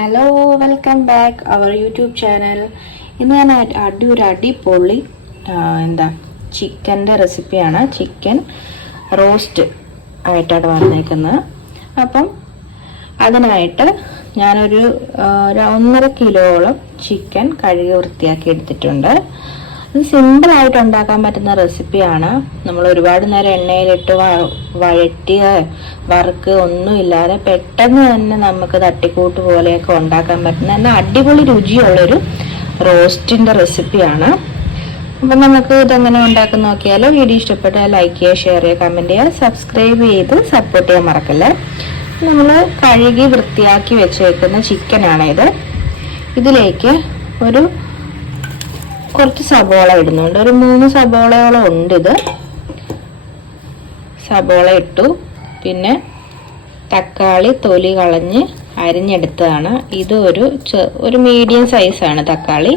Hello welcome back our YouTube channel ഇന്ന് ഞാൻ അടി ഒരു അടിപൊളി എന്താ ചിക്കന്റെ റെസിപ്പിയാണ്. ചിക്കൻ റോസ്റ്റ് ആയിട്ടാണ് വന്നേക്കുന്നത് അപ്പം അതിനായിട്ട് ഞാനൊരു ഒന്നര കിലോളം ചിക്കൻ കഴുകി വൃത്തിയാക്കി എടുത്തിട്ടുണ്ട്. ഇത് സിമ്പിളായിട്ട് ഉണ്ടാക്കാൻ പറ്റുന്ന റെസിപ്പിയാണ് നമ്മൾ ഒരുപാട് നേരം എണ്ണയിലിട്ട് വഴറ്റിയ വറുക്ക് ഒന്നുമില്ലാതെ പെട്ടെന്ന് തന്നെ നമുക്ക് തട്ടിക്കൂട്ട് പോലെയൊക്കെ ഉണ്ടാക്കാൻ പറ്റുന്ന എന്നാൽ അടിപൊളി രുചിയുള്ളൊരു റോസ്റ്റിന്റെ റെസിപ്പിയാണ് അപ്പം നമുക്ക് ഇതെങ്ങനെ ഉണ്ടാക്കുന്ന നോക്കിയാലോ. വീഡിയോ ഇഷ്ടപ്പെട്ടാൽ ലൈക്ക് ചെയ്യുക ഷെയർ ചെയ്യുക കമന്റ് ചെയ്യുക സബ്സ്ക്രൈബ് ചെയ്ത് സപ്പോർട്ട് ചെയ്യാൻ മറക്കല്ലേ. നമ്മൾ കഴുകി വൃത്തിയാക്കി വെച്ചേക്കുന്ന ചിക്കനാണ് ഇത് ഇതിലേക്ക് ഒരു കുറച്ച് സബോള ഇടുന്നുണ്ട്. ഒരു മൂന്ന് സബോളയോളം ഉണ്ട് ഇത് സബോള ഇട്ടു. പിന്നെ തക്കാളി തൊലി കളഞ്ഞ് അരിഞ്ഞെടുത്തതാണ്. ഇത് ഒരു ഒരു മീഡിയം സൈസാണ് തക്കാളി.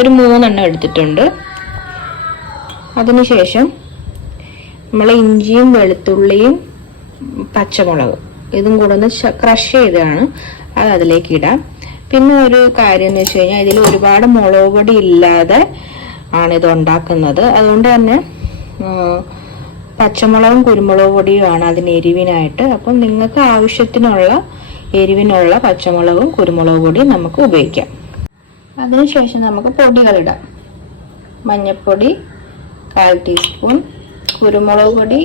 ഒരു മൂന്നെണ്ണം എടുത്തിട്ടുണ്ട്. അതിനുശേഷം നമ്മൾ ഇഞ്ചിയും വെളുത്തുള്ളിയും പച്ചമുളകും ഇതും കൂടെ ഒന്ന് ക്രഷ് ചെയ്തതാണ് അത് അതിലേക്ക് ഇടാം. പിന്നെ ഒരു കാര്യം എന്ന് വെച്ച് കഴിഞ്ഞാൽ ഇതിൽ ഒരുപാട് മുളക് പൊടി ഇല്ലാതെ ആണ് ഇത് ഉണ്ടാക്കുന്നത്. അതുകൊണ്ട് തന്നെ പച്ചമുളകും കുരുമുളക് പൊടിയുമാണ് അതിന് എരിവിനായിട്ട്. അപ്പം നിങ്ങൾക്ക് ആവശ്യത്തിനുള്ള എരിവിനുള്ള പച്ചമുളകും കുരുമുളക് പൊടിയും നമുക്ക് ഉപയോഗിക്കാം. അതിനുശേഷം നമുക്ക് പൊടികളിടാം മഞ്ഞൾപ്പൊടി കാൽ ടീസ്പൂൺ കുരുമുളക് പൊടി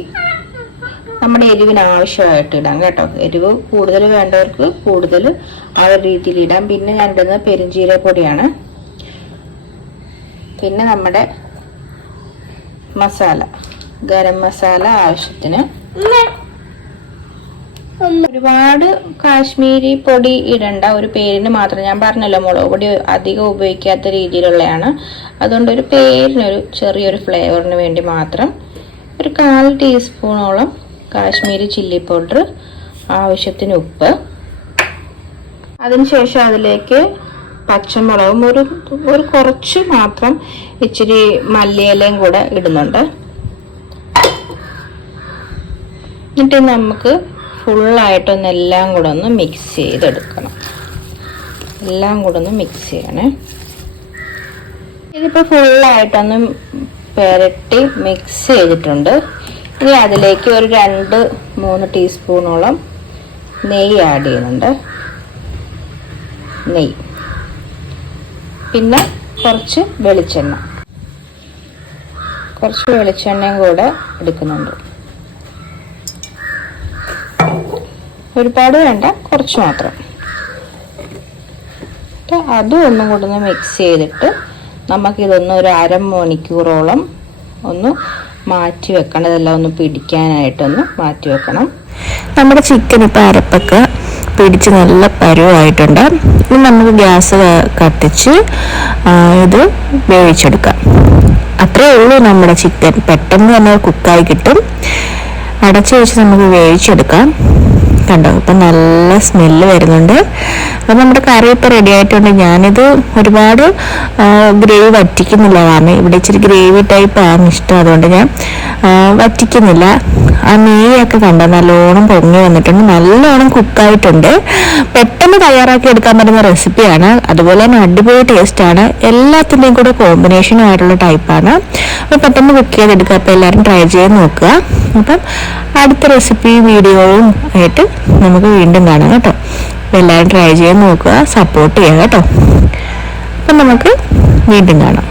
നമ്മുടെ എരിവിന് ആവശ്യമായിട്ട് ഇടാം കേട്ടോ. എരിവ് കൂടുതൽ വേണ്ടവർക്ക് കൂടുതൽ ആ ഒരു രീതിയിൽ ഇടാം. പിന്നെ ഞാൻ ഇടുന്നത് പെരിഞ്ചീരപ്പൊടിയാണ്. പിന്നെ നമ്മുടെ മസാല. ഗരം മസാല ആവശ്യത്തിന്. ഒരുപാട് കാശ്മീരി പൊടി ഇടണ്ട ഒരു പേരിന് മാത്രം. ഞാൻ പറഞ്ഞല്ലോ മുളക് പൊടി അധികം ഉപയോഗിക്കാത്ത രീതിയിലുള്ളതാണ് അതുകൊണ്ട് ഒരു പേരിനൊരു ചെറിയൊരു ഫ്ലേവറിന് വേണ്ടി മാത്രം ഒരു കാൽ ടീസ്പൂണോളം കാശ്മീരി ചില്ലി പൗഡർ ആവശ്യത്തിന് ഉപ്പ്. അതിനുശേഷം അതിലേക്ക് പച്ചമുളകും ഒരു ഒരു കുറച്ച് മാത്രം ഇച്ചിരി മല്ലിയിലയും കൂടെ ഇടുന്നുണ്ട്. എന്നിട്ട് നമുക്ക് ഫുള്ളായിട്ടൊന്ന് എല്ലാം കൂടെ ഒന്ന് മിക്സ് ചെയ്തെടുക്കണം. എല്ലാം കൂടെ ഒന്ന് മിക്സ് ചെയ്യണേ. ഇതിപ്പോൾ ഫുള്ളായിട്ടൊന്ന് പെരട്ടി മിക്സ് ചെയ്തിട്ടുണ്ട്. ഇനി അതിലേക്ക് ഒരു രണ്ട് മൂന്ന് ടീസ്പൂണോളം നെയ്യ് ആഡ് ചെയ്യുന്നുണ്ട്. നെയ്യ്. പിന്നെ കുറച്ച് വെളിച്ചെണ്ണ. കുറച്ച് വെളിച്ചെണ്ണയും കൂടെ എടുക്കുന്നുണ്ട്. ഒരുപാട് വേണ്ട കുറച്ച് മാത്രം. അതും ഒന്നും കൂടെ ഒന്ന് മിക്സ് ചെയ്തിട്ട് നമുക്കിതൊന്ന് ഒരു അരമണിക്കൂറോളം ഒന്ന് മാറ്റി വെക്കേണ്ടതെല്ലാം ഒന്ന് പിടിക്കാനായിട്ടൊന്ന് മാറ്റി വെക്കണം. നമ്മുടെ ചിക്കൻ ഇപ്പം അരപ്പൊക്കെ പിടിച്ച് നല്ല പരുവായിട്ടുണ്ട്. ഇനി നമുക്ക് ഗ്യാസ് കത്തിച്ച് ഇത് വേവിച്ചെടുക്കാം. അത്രേ ഉള്ളൂ നമ്മുടെ ചിക്കൻ പെട്ടെന്ന് തന്നെ കുക്കായി കിട്ടും. അടച്ചു വെച്ച് നമുക്ക് വേവിച്ചെടുക്കാം. കണ്ടോ? ഇപ്പം നല്ല സ്മെല്ല് വരുന്നുണ്ട്. അപ്പം നമ്മുടെ കറി ഇപ്പം റെഡി ആയിട്ടുണ്ട്. ഞാനിത് ഒരുപാട് ഗ്രേവി വറ്റിക്കുന്നില്ല കാരണം ഇവിടെ ഇച്ചിരി ഗ്രേവി ടൈപ്പ് ആണ് ഇഷ്ടം. അതുകൊണ്ട് ഞാൻ വറ്റിക്കുന്നില്ല. ആ നെയ്യൊക്കെ കണ്ട? നല്ലോണം പൊങ്ങി വന്നിട്ടുണ്ട്. നല്ലോണം കുക്കായിട്ടുണ്ട്. പെട്ടെന്ന് തയ്യാറാക്കി എടുക്കാൻ പറ്റുന്ന റെസിപ്പിയാണ് അതുപോലെ തന്നെ അടിപൊളി ടേസ്റ്റാണ് എല്ലാത്തിന്റെയും കൂടെ കോമ്പിനേഷനും ആയിട്ടുള്ള ടൈപ്പാണ് അപ്പോൾ പെട്ടെന്ന് കുക്ക് ചെയ്തെടുക്കുക. അപ്പോൾ എല്ലാവരും ട്രൈ ചെയ്ത് നോക്കുക. അപ്പം അടുത്ത റെസിപ്പി വീഡിയോയും ആയിട്ട് നമുക്ക് വീണ്ടും കാണാം കേട്ടോ. എല്ലാവരും ട്രൈ ചെയ്ത് നോക്കുക. സപ്പോർട്ട് ചെയ്യുക കേട്ടോ. അപ്പം നമുക്ക് വീണ്ടും കാണാം.